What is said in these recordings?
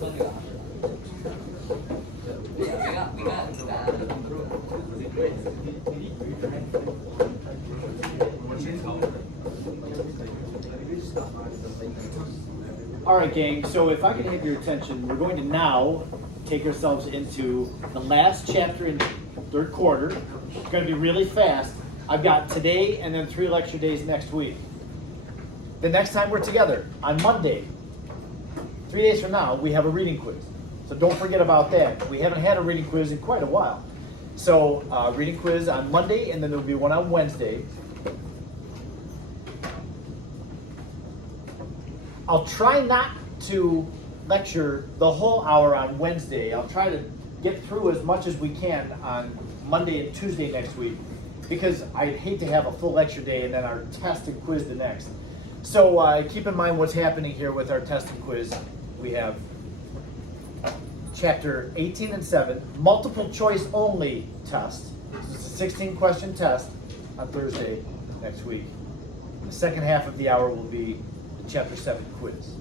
All right, gang, so if I can have your attention, we're going to now take ourselves into the last chapter in third quarter. It's going to be really fast. I've got today and then 3 lecture days next week. The next time we're together, on Monday, 3 days from now, we have a reading quiz. So don't forget about that. We haven't had a reading quiz in quite a while. So reading quiz on Monday, and then there'll be one on Wednesday. I'll try not to lecture the whole hour on Wednesday. I'll try to get through as much as we can on Monday and Tuesday next week, because I'd hate to have a full lecture day and then our test and quiz the next. So keep in mind what's happening here with our test and quiz. We have chapter 18 and 7, multiple choice only test. This is a 16 question test on Thursday next week. The second half of the hour will be the chapter 7 quiz.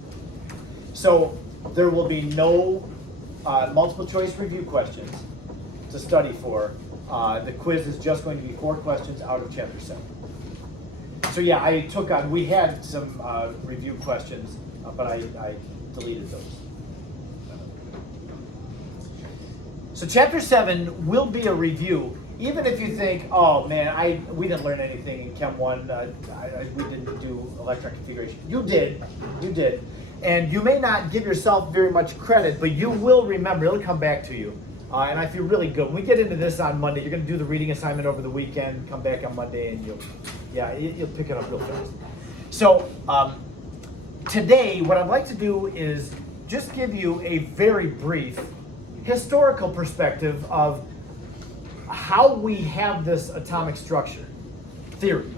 So there will be no multiple choice review questions to study for. The quiz is just going to be 4 questions out of chapter 7. So yeah, I took on, we had some review questions, but I deleted those. So chapter 7 will be a review, even if you think, oh man, we didn't learn anything in Chem 1, we didn't do electron configuration. You did. And you may not give yourself very much credit, but you will remember, it'll come back to you. And I feel really good. When we get into this on Monday, you're going to do the reading assignment over the weekend, come back on Monday, and you'll pick it up real fast. So today, what I'd like to do is just give you a very brief historical perspective of how we have this atomic structure theory.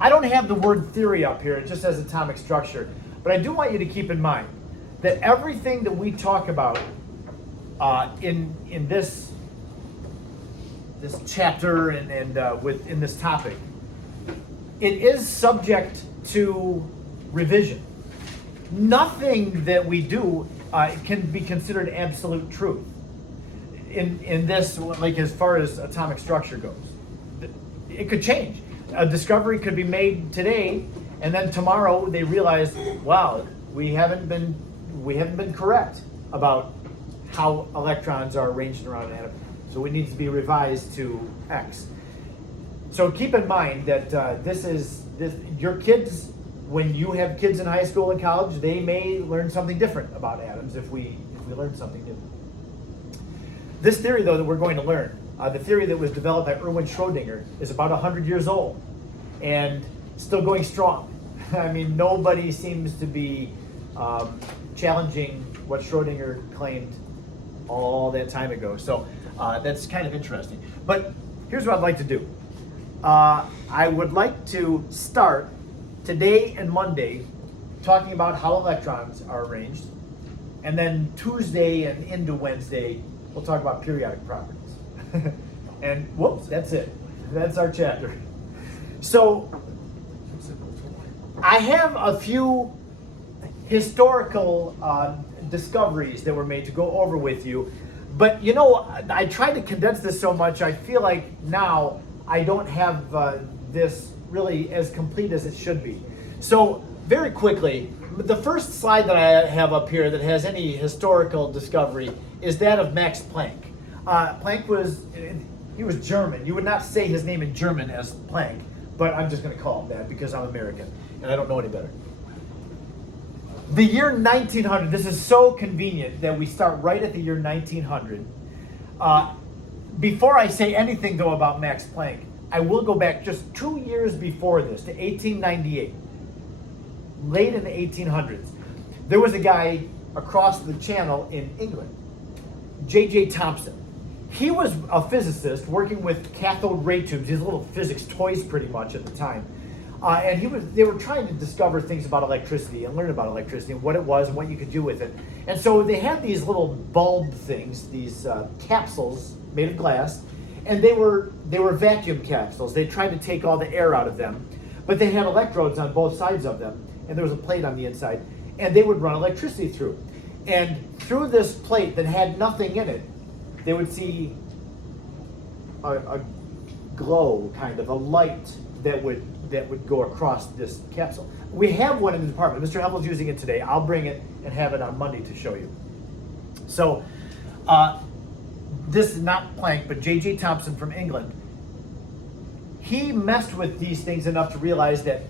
I don't have the word theory up here, it just says atomic structure. But I do want you to keep in mind that everything that we talk about in this chapter and within this topic, it is subject to revision. Nothing that we do can be considered absolute truth in this, like as far as atomic structure goes. It could change. A discovery could be made today, and then tomorrow they realize, wow, we haven't been correct about how electrons are arranged around an atom. So it needs to be revised to X. So keep in mind that your kids, when you have kids in high school and college, they may learn something different about atoms if we learn something new. This theory, though, that we're going to learn, the theory that was developed by Erwin Schrödinger, is about 100 years old and still going strong. I mean, nobody seems to be challenging what Schrödinger claimed all that time ago. So that's kind of interesting. But here's what I'd like to do. I would like to start today and Monday talking about how electrons are arranged. And then Tuesday and into Wednesday, we'll talk about periodic properties. And whoops, that's it. That's our chapter. So I have a few historical discoveries that were made to go over with you. But you know, I tried to condense this so much, I feel like now I don't have this really as complete as it should be. So very quickly, the first slide that I have up here that has any historical discovery is that of Max Planck. Planck was German. You would not say his name in German as Planck, but I'm just going to call him that because I'm American and I don't know any better. The year 1900, this is so convenient that we start right at the year 1900. Before I say anything though about Max Planck, I will go back just 2 years before this to 1898. Late in the 1800s, there was a guy across the channel in England, J.J. Thomson. He was a physicist working with cathode ray tubes, these little physics toys pretty much at the time. And they were trying to discover things about electricity and learn about electricity and what it was and what you could do with it. And so they had these little bulb things, these capsules made of glass, and they were vacuum capsules. They tried to take all the air out of them, but they had electrodes on both sides of them, and there was a plate on the inside, and they would run electricity through. And through this plate that had nothing in it, they would see a glow, kind of a light that would go across this capsule. We have one in the department. Mr. Hevel's using it today. I'll bring it and have it on Monday to show you. So this is not Planck, but J.J. Thomson from England. He messed with these things enough to realize that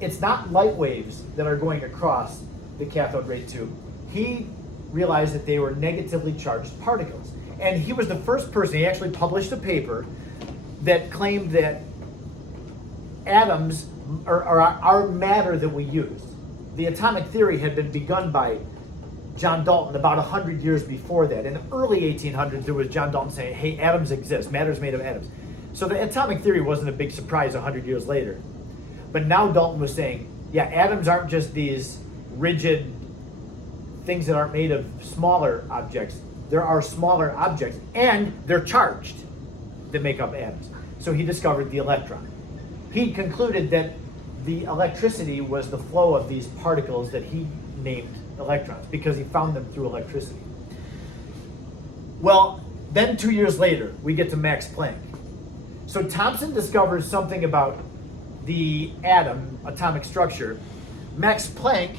it's not light waves that are going across the cathode ray tube. He realized that they were negatively charged particles. And he was the first person, he actually published a paper that claimed that atoms are our matter that we use. The atomic theory had been begun by John Dalton about 100 years before that. In the early 1800s, there was John Dalton saying, hey, atoms exist, matter is made of atoms. So the atomic theory wasn't a big surprise 100 years later. But now Dalton was saying, yeah, atoms aren't just these rigid things that aren't made of smaller objects. There are smaller objects, and they're charged, that make up atoms. So he discovered the electron. He concluded that the electricity was the flow of these particles that he named electrons, because he found them through electricity. Well, then 2 years later, we get to Max Planck. So Thomson discovers something about the atom, atomic structure. Max Planck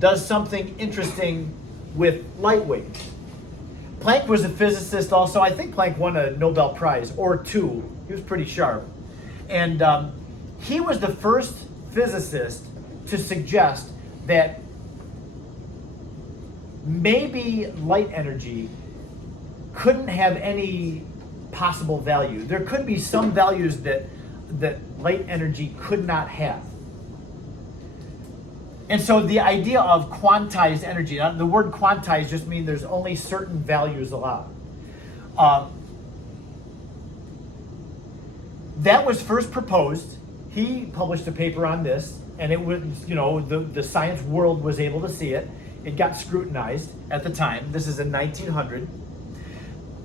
does something interesting with light waves. Planck was a physicist also. I think Planck won a Nobel Prize, or two. He was pretty sharp. And he was the first physicist to suggest that maybe light energy couldn't have any possible value. There could be some values that light energy could not have. And so the idea of quantized energy, now the word quantized just means there's only certain values allowed. That was first proposed. He published a paper on this, and it was, the science world was able to see it. It got scrutinized at the time. This is in 1900.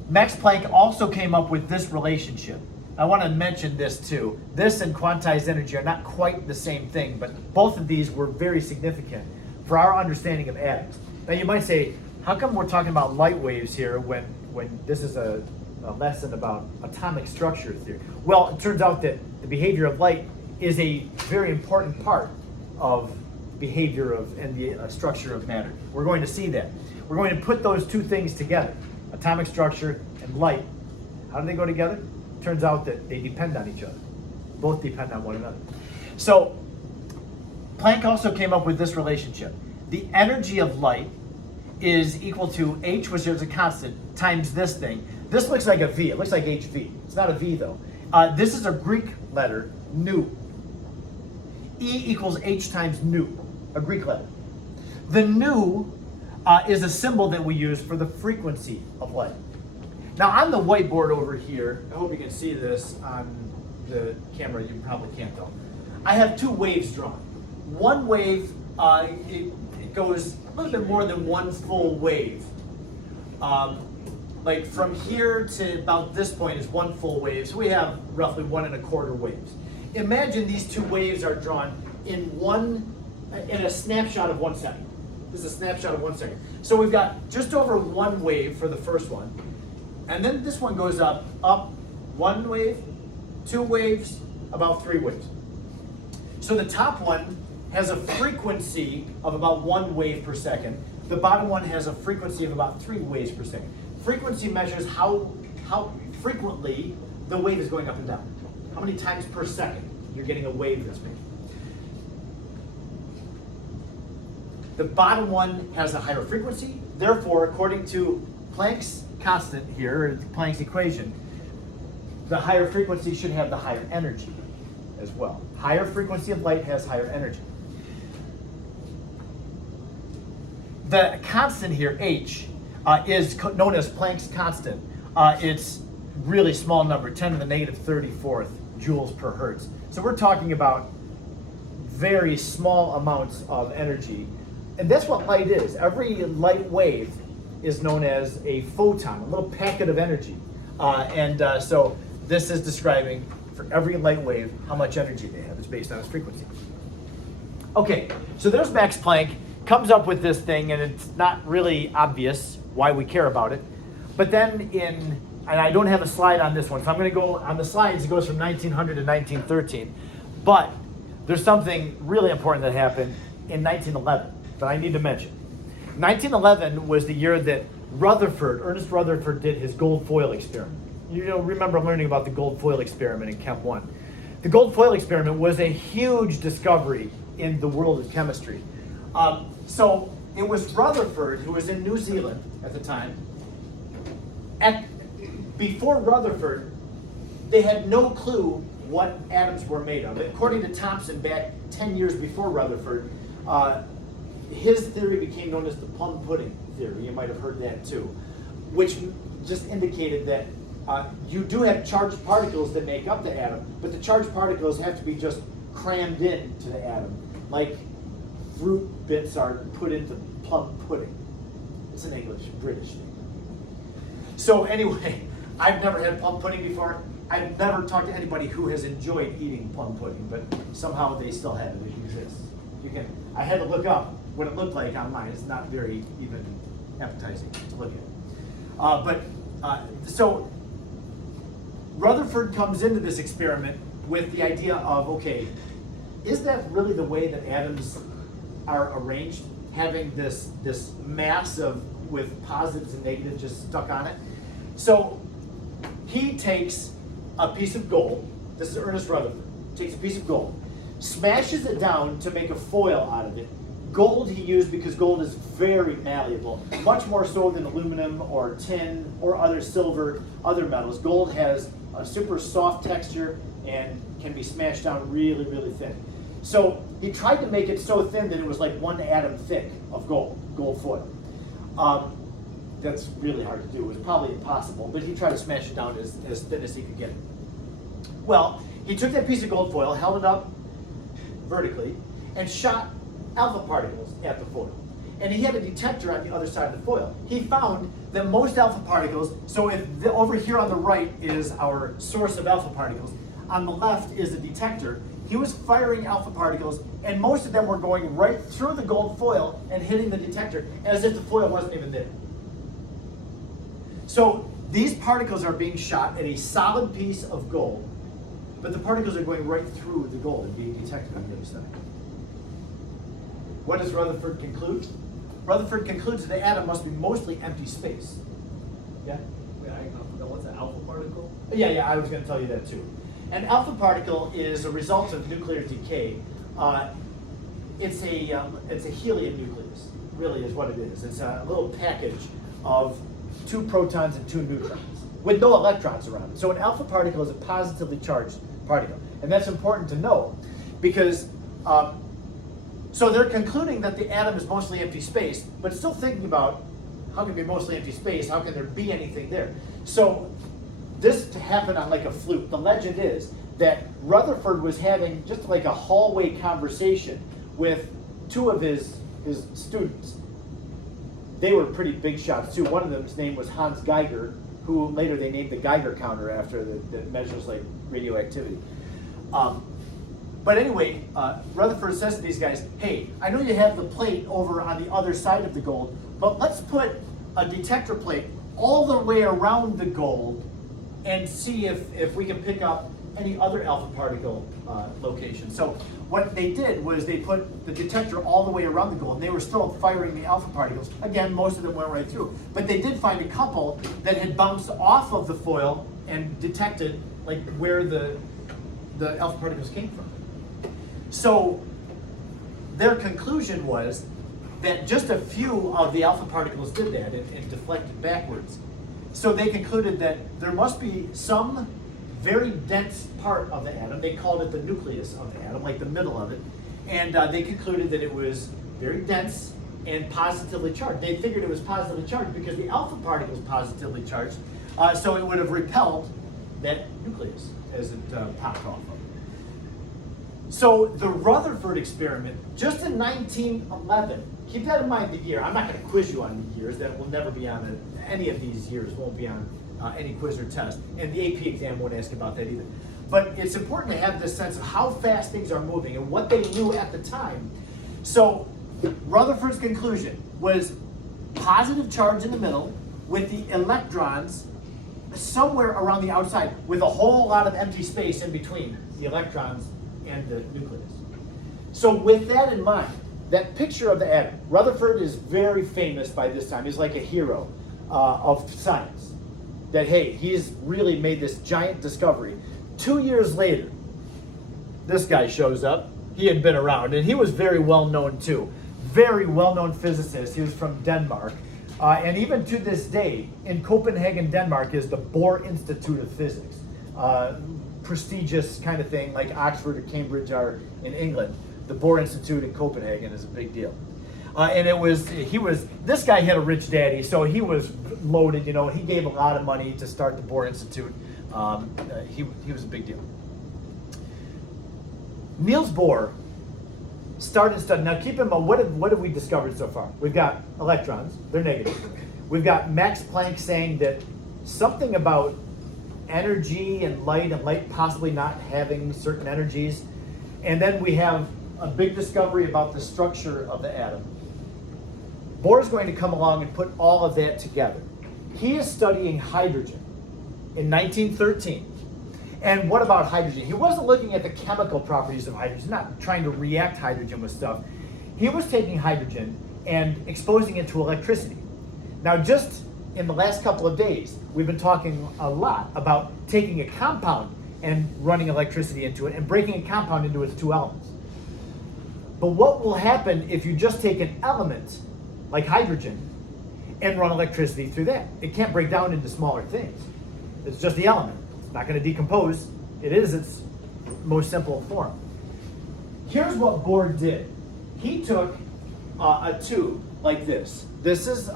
Max Planck also came up with this relationship. I want to mention this too. This and quantized energy are not quite the same thing, but both of these were very significant for our understanding of atoms. Now you might say, how come we're talking about light waves here when this is a lesson about atomic structure theory? Well, it turns out that the behavior of light is a very important part of behavior and the structure of matter. We're going to see that. We're going to put those two things together, atomic structure and light. How do they go together? Turns out that they depend on each other. Both depend on one another. So Planck also came up with this relationship. The energy of light is equal to h, which is a constant, times this thing. This looks like a v. It looks like hv. It's not a v though. This is a Greek letter, nu. E equals h times nu, a Greek letter. The nu is a symbol that we use for the frequency of light. Now on the whiteboard over here, I hope you can see this on the camera, you probably can't though. I have two waves drawn. One wave, it goes a little bit more than one full wave. Like from here to about this point is one full wave, so we have roughly 1 1/4 waves. Imagine these two waves are drawn in a snapshot of 1 second. This is a snapshot of 1 second. So we've got just over one wave for the first one. And then this one goes up, one wave, two waves, about 3 waves. So the top one has a frequency of about 1 wave per second. The bottom one has a frequency of about 3 waves per second. Frequency measures how frequently the wave is going up and down. How many times per second you're getting a wave that's made. The bottom one has a higher frequency. Therefore, according to Planck's constant here, Planck's equation, the higher frequency should have the higher energy as well. Higher frequency of light has higher energy. The constant here, h, is known as Planck's constant. It's really small number, 10 to the negative 34th joules per hertz. So we're talking about very small amounts of energy. And that's what light is. Every light wave is known as a photon, a little packet of energy. So this is describing for every light wave how much energy they have. It's based on its frequency. Okay, so there's Max Planck, comes up with this thing, and it's not really obvious why we care about it. But then and I don't have a slide on this one, so I'm going to go on the slides. It goes from 1900 to 1913. But there's something really important that happened in 1911 that I need to mention. 1911 was the year that Ernest Rutherford did his gold foil experiment. You remember learning about the gold foil experiment in Chem 1. The gold foil experiment was a huge discovery in the world of chemistry. So it was Rutherford, who was in New Zealand at the time. Before Rutherford, they had no clue what atoms were made of. According to Thomson, back 10 years before Rutherford, his theory became known as the plum pudding theory. You might have heard that too, which just indicated that you do have charged particles that make up the atom, but the charged particles have to be just crammed into the atom, like fruit bits are put into plum pudding. It's an British thing. So anyway, I've never had plum pudding before. I've never talked to anybody who has enjoyed eating plum pudding, but somehow they still have it. It exists. I had to look up what it looked like online. It's not very even appetizing to look at. So Rutherford comes into this experiment with the idea of, okay, is that really the way that atoms are arranged? Having this mass with positives and negatives just stuck on it. So he takes a piece of gold. This is Ernest Rutherford. Takes a piece of gold, smashes it down to make a foil out of it. Gold he used because gold is very malleable, much more so than aluminum or tin or other silver, other metals. Gold has a super soft texture and can be smashed down really, really thin. So he tried to make it so thin that it was like one atom thick of gold foil. That's really hard to do. It was probably impossible, but he tried to smash it down as thin as he could get it. Well, he took that piece of gold foil, held it up vertically, and shot alpha particles at the foil. And he had a detector on the other side of the foil. He found that most alpha particles, so if over here on the right is our source of alpha particles, on the left is the detector. He was firing alpha particles, and most of them were going right through the gold foil and hitting the detector as if the foil wasn't even there. So these particles are being shot at a solid piece of gold, but the particles are going right through the gold and being detected on the other side. What does Rutherford conclude? Rutherford concludes that the atom must be mostly empty space. Yeah? Wait, I forgot, what's an alpha particle? Yeah, I was going to tell you that too. An alpha particle is a result of nuclear decay. It's a helium nucleus, really is what it is. It's a little package of 2 protons and 2 neutrons with no electrons around it. So an alpha particle is a positively charged particle. And that's important to know because so they're concluding that the atom is mostly empty space, but still thinking about how can it be mostly empty space? How can there be anything there? So this happened on like a fluke. The legend is that Rutherford was having just like a hallway conversation with 2 of his students. They were pretty big shots too. One of them's name was Hans Geiger, who later they named the Geiger counter after that measures like radioactivity. But anyway, Rutherford says to these guys, hey, I know you have the plate over on the other side of the gold, but let's put a detector plate all the way around the gold and see if we can pick up any other alpha particle location. So what they did was they put the detector all the way around the gold, and they were still firing the alpha particles. Again, most of them went right through. But they did find a couple that had bounced off of the foil and detected like where the alpha particles came from. So their conclusion was that just a few of the alpha particles did that and deflected backwards. So they concluded that there must be some very dense part of the atom. They called it the nucleus of the atom, like the middle of it. And they concluded that it was very dense and positively charged. They figured it was positively charged because the alpha particle is positively charged. So it would have repelled that nucleus as it popped off of it. So the Rutherford experiment, just in 1911, keep that in mind, the year. I'm not going to quiz you on the years. That will never be on any of these years, won't be on any quiz or test. And the AP exam won't ask about that either. But it's important to have this sense of how fast things are moving and what they knew at the time. So Rutherford's conclusion was positive charge in the middle with the electrons somewhere around the outside with a whole lot of empty space in between the electrons and the nucleus. So with that in mind, that picture of the atom, Rutherford is very famous by this time. He's like a hero of science. That, hey, he's really made this giant discovery. 2 years later, this guy shows up. He had been around, and he was very well known too. Very well known physicist. He was from Denmark. And even to this day, in Copenhagen, Denmark, is the Bohr Institute of Physics. Prestigious kind of thing, like Oxford or Cambridge are in England. The Bohr Institute in Copenhagen is a big deal. And this guy had a rich daddy, so he was loaded, you know, he gave a lot of money to start the Bohr Institute. He was a big deal. Niels Bohr started studying. Now keep in mind, what have we discovered so far? We've got electrons, they're negative. We've got Max Planck saying that something about energy and light possibly not having certain energies. And then we have a big discovery about the structure of the atom. Bohr is going to come along and put all of that together. He is studying hydrogen in 1913. And what about hydrogen? He wasn't looking at the chemical properties of hydrogen, not trying to react hydrogen with stuff. He was taking hydrogen and exposing it to electricity. Now, just in the last couple of days, we've been talking a lot about taking a compound and running electricity into it and breaking a compound into its two elements. But what will happen if you just take an element like hydrogen and run electricity through that? It can't break down into smaller things. It's just the element. It's not going to decompose. It is its most simple form. Here's what Bohr did. He took a tube like this. This is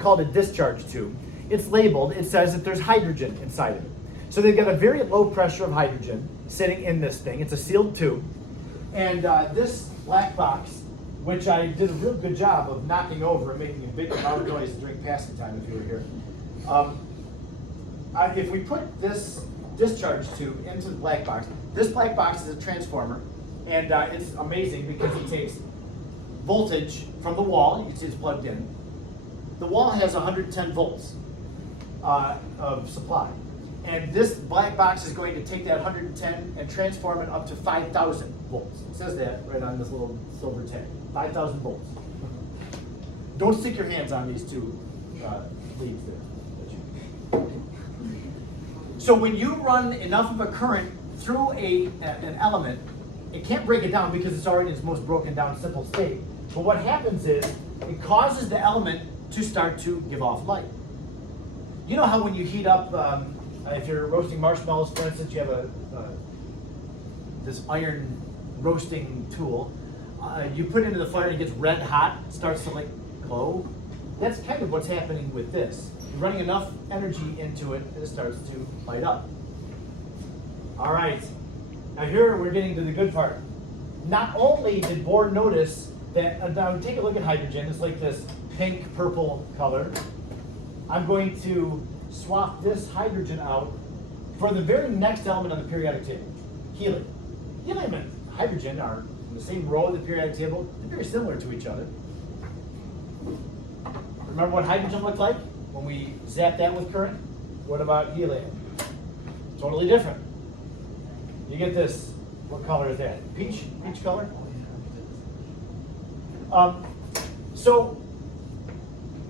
called a discharge tube. It's labeled. It says that there's hydrogen inside of it. So they've got a very low pressure of hydrogen sitting in this thing. It's a sealed tube. And this black box, which I did a real good job of knocking over and making a big loud noise during passing time if you were here. If we put this discharge tube into the black box, this black box is a transformer, and it's amazing because it takes voltage from the wall. You can see it's plugged in. The wall has 110 volts of supply, and this black box is going to take that 110 and transform it up to 5,000 volts. It says that right on this little silver tag, 5,000 volts. Don't stick your hands on these two leads there. So when you run enough of a current through an element, it can't break it down because it's already in its most broken down simple state. But what happens is it causes the element to start to give off light. You know how when you heat up, if you're roasting marshmallows, for instance, you have this iron roasting tool. You put it into the fire and it gets red hot, starts to like glow. That's kind of what's happening with this. You're running enough energy into it, and it starts to light up. All right, now here we're getting to the good part. Not only did Bohr notice that, now take a look at hydrogen, it's like this pink purple color. I'm going to swap this hydrogen out for the very next element on the periodic table, helium. Helium and hydrogen are in the same row of the periodic table. They're very similar to each other. Remember what hydrogen looked like when we zapped that with current? What about helium? Totally different. You get this, what color is that? Peach color? So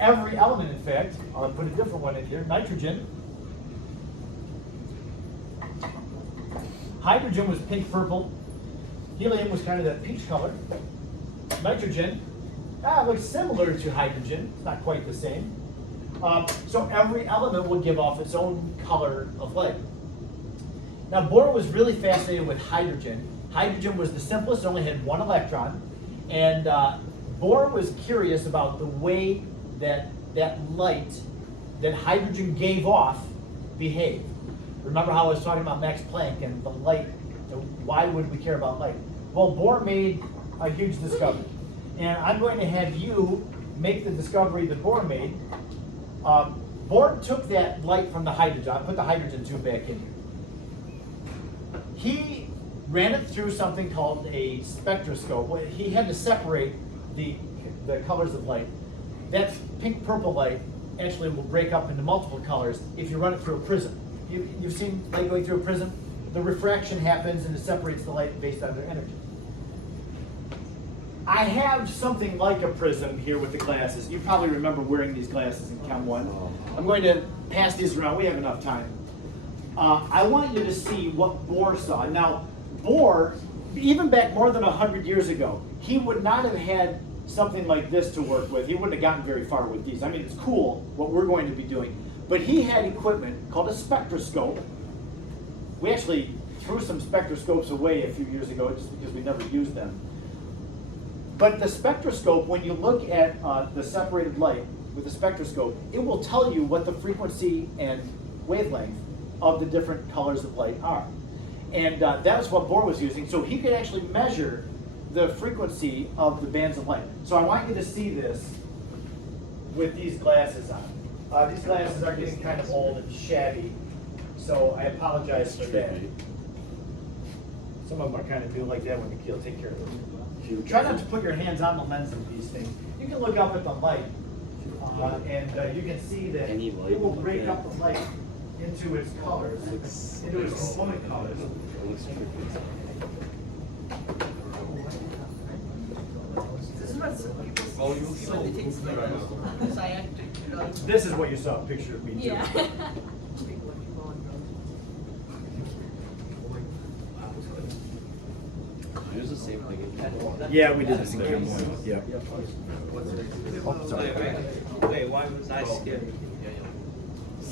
every element, in fact, I'll put a different one in here, nitrogen. Hydrogen was pink purple. Helium was kind of that peach color. Nitrogen, looks similar to hydrogen. It's not quite the same. So every element will give off its own color of light. Now Bohr was really fascinated with hydrogen. Hydrogen was the simplest, it only had one electron. And Bohr was curious about the way that light that hydrogen gave off behaved. Remember how I was talking about Max Planck and the light, why would we care about light? Well, Bohr made a huge discovery. And I'm going to have you make the discovery that Bohr made. Bohr took that light from the hydrogen, I put the hydrogen tube back in here. He ran it through something called a spectroscope. He had to separate the colors of light. that pink purple light actually will break up into multiple colors if you run it through a prism. You've seen light going through a prism? The refraction happens and it separates the light based on their energy. I have something like a prism here with the glasses. You probably remember wearing these glasses in Chem 1. I'm going to pass these around. We have enough time. I want you to see what Bohr saw. Now, Bohr, even back more than 100 years ago, he would not have had something like this to work with. He wouldn't have gotten very far with these. I mean, it's cool what we're going to be doing. But he had equipment called a spectroscope. We actually threw some spectroscopes away a few years ago just because we never used them. But the spectroscope, when you look at the separated light with the spectroscope, it will tell you what the frequency and wavelength of the different colors of light are. And that was what Bohr was using. So he could actually measure the frequency of the bands of light. So I want you to see this with these glasses on. These glasses are getting kind of old and shabby, so I apologize for that. Some of them are kind of new like that when you'll take care of them. Try not to put your hands on the lens of these things. You can look up at the light, and you can see that it will break up the light into its colors, into its component colors. This is what you saw a picture of me too. Yeah. There's the same thing in Yeah, we did this in Chem 1. Yeah. Oh, sorry. Wait, why was I skipped?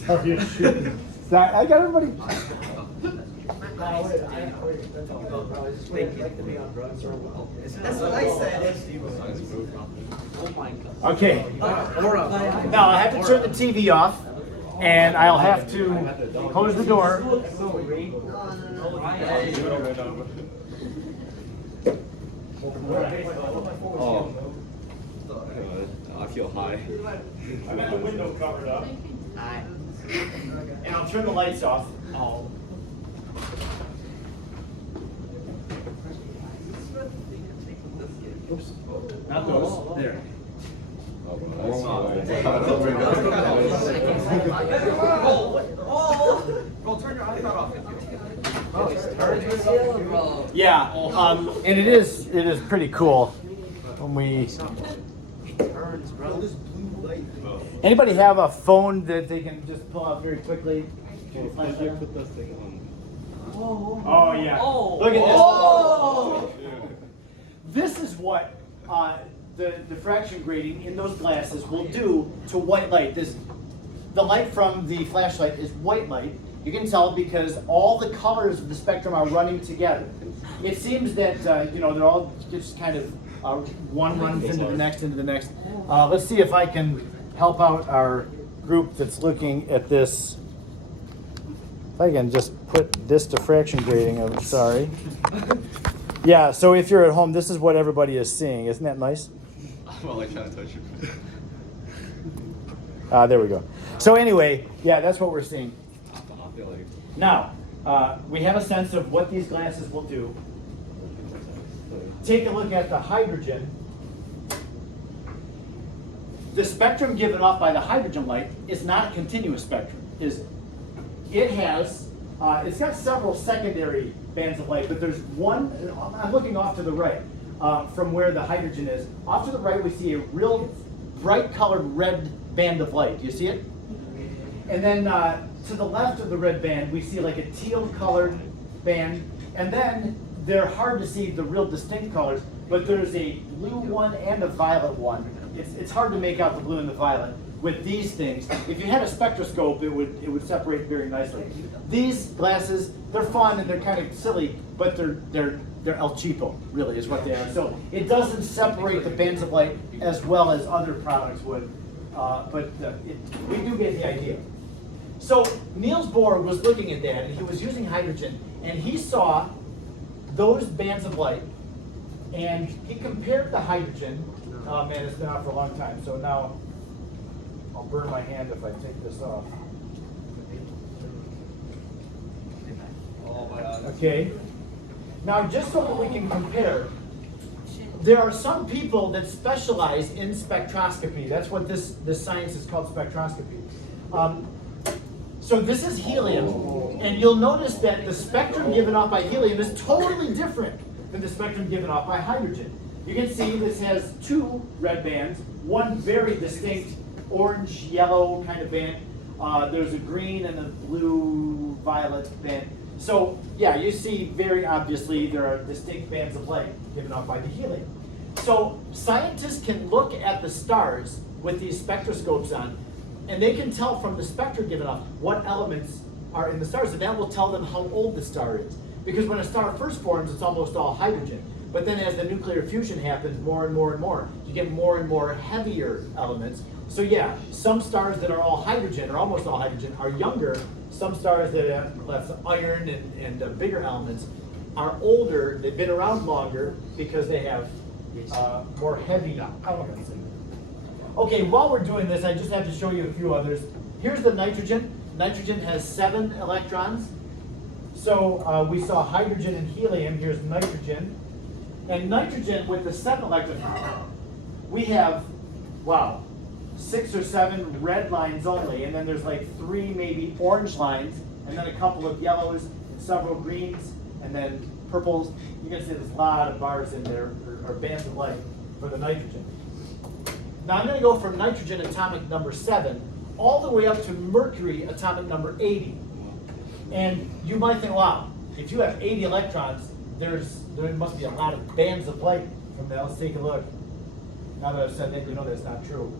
I got everybody. That's what I said. Oh my god. Okay. Now I have to turn the TV off, and I'll have to close the door. Oh. I feel high. I've got the window covered up, and I'll turn the lights off. Oops. Not those. There. Bro, turn your iPad off. Yeah, and it is pretty cool when we. Anybody have a phone that they can just pull out very quickly? Put this thing on. Oh yeah. Look at this. Oh. This is what the diffraction grating in those glasses will do to white light. The light from the flashlight is white light. You can tell because all the colors of the spectrum are running together. It seems that they're all just kind of one runs into the next, into the next. Let's see if I can help out our group that's looking at this. If I can just put this diffraction grating. I'm sorry. Yeah. So if you're at home, this is what everybody is seeing. Isn't that nice? I'm like trying to touch it. There we go. So anyway, yeah, that's what we're seeing. I feel like. Now, we have a sense of what these glasses will do. Take a look at the hydrogen. The spectrum given off by the hydrogen light is not a continuous spectrum, is it? It has, it's got several secondary bands of light, but there's one, I'm looking off to the right from where the hydrogen is. Off to the right we see a real bright colored red band of light. Do you see it? And then to the left of the red band we see like a teal colored band, and then they're hard to see the real distinct colors, but there's a blue one and a violet one. It's hard to make out the blue and the violet with these things. If you had a spectroscope, it would separate very nicely. These glasses, they're fun and they're kind of silly, but they're El Cheapo, really, is what they are. So it doesn't separate the bands of light as well as other products would, but we do get the idea. So Niels Bohr was looking at that, and he was using hydrogen, and he saw those bands of light, and he compared the hydrogen. Oh man, it's been out for a long time, so now I'll burn my hand if I take this off. Okay. Now, just so that we can compare, there are some people that specialize in spectroscopy. That's what this science is called, spectroscopy. So this is helium, and you'll notice that the spectrum given off by helium is totally different than the spectrum given off by hydrogen. You can see this has two red bands, one very distinct orange-yellow kind of band. There's a green and a blue-violet band. So yeah, you see very obviously there are distinct bands of light given off by the helium. So scientists can look at the stars with these spectroscopes on, and they can tell from the spectra given off what elements are in the stars, and that will tell them how old the star is. Because when a star first forms, it's almost all hydrogen. But then as the nuclear fusion happens more and more and more, you get more and more heavier elements. So yeah, some stars that are all hydrogen, or almost all hydrogen, are younger. Some stars that have less iron and bigger elements are older. They've been around longer because they have more heavy elements in them. Okay, while we're doing this, I just have to show you a few others. Here's the nitrogen. Nitrogen has 7 electrons. So we saw hydrogen and helium. Here's nitrogen. And nitrogen with the 7 electrons, we have, wow, 6 or 7 red lines only, and then there's like 3 maybe orange lines, and then a couple of yellows, and several greens, and then purples. You're gonna see there's a lot of bars in there, or bands of light for the nitrogen. Now I'm gonna go from nitrogen atomic number 7 all the way up to mercury atomic number 80. And you might think, wow, if you have 80 electrons, there must be a lot of bands of light from that. Let's take a look. Now that I've said that, you know that's not true.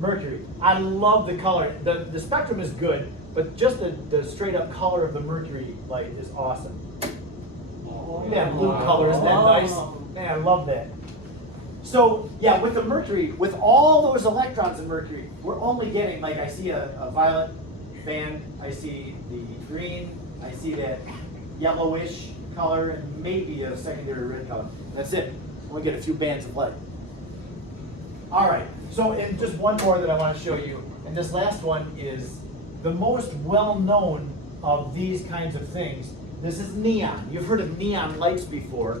Mercury. I love the color. The spectrum is good, but just the straight up color of the mercury light is awesome. Look at that blue color, isn't that nice? Man, I love that. So yeah, with the mercury, with all those electrons in mercury, we're only getting, like, I see a violet band, I see the green, I see that yellowish color, and maybe a secondary red color. That's it. We get a few bands of light. All right, so and just one more that I want to show you, and this last one is the most well-known of these kinds of things. This is neon. You've heard of neon lights before.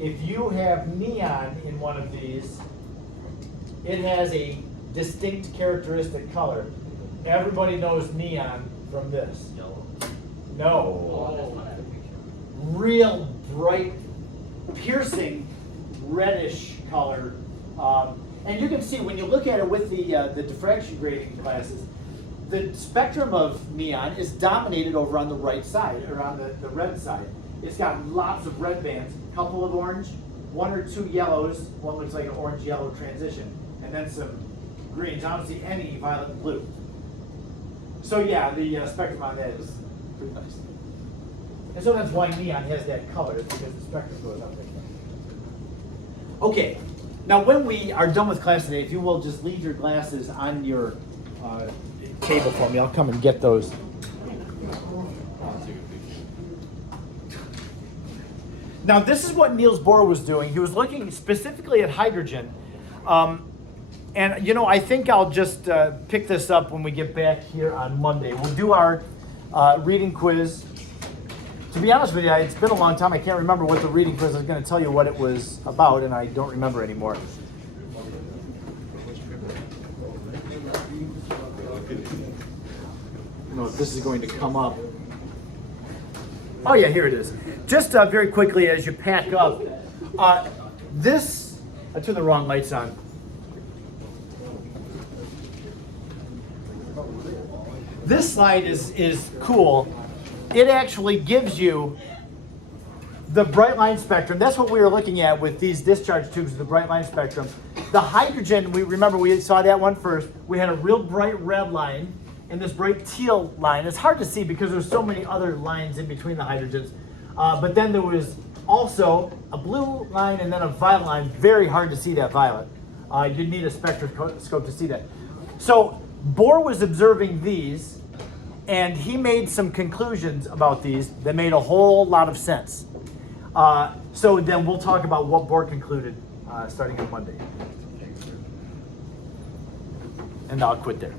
If you have neon in one of these, it has a distinct characteristic color. Everybody knows neon from this. Yellow. No. Real bright, piercing, reddish color. And you can see when you look at it with the diffraction grating glasses, the spectrum of neon is dominated over on the right side, or on the red side. It's got lots of red bands, a couple of orange, 1 or 2 yellows, one looks like an orange-yellow transition, and then some greens. I don't see any violet and blue. So yeah, the spectrum on that is pretty nice. And so that's why neon has that color, is because the spectrum goes up there. Okay, now when we are done with class today, if you will just leave your glasses on your table for me, I'll come and get those. Now this is what Niels Bohr was doing. He was looking specifically at hydrogen. And you know, I think I'll just pick this up when we get back here on Monday. We'll do our reading quiz. To be honest with you, it's been a long time. I can't remember what the reading quiz was going to tell you what it was about, and I don't remember anymore. No, this is going to come up. Oh yeah, here it is. Just very quickly as you pack up, this, I turned the wrong lights on. This slide is cool. It actually gives you the bright line spectrum. That's what we were looking at with these discharge tubes, the bright line spectrum. The hydrogen, we saw that one first. We had a real bright red line and this bright teal line. It's hard to see because there's so many other lines in between the hydrogens. But then there was also a blue line and then a violet line. Very hard to see that violet. You'd need a spectroscope to see that. So Bohr was observing these, and he made some conclusions about these that made a whole lot of sense. So then we'll talk about what Bohr concluded starting on Monday. And I'll quit there.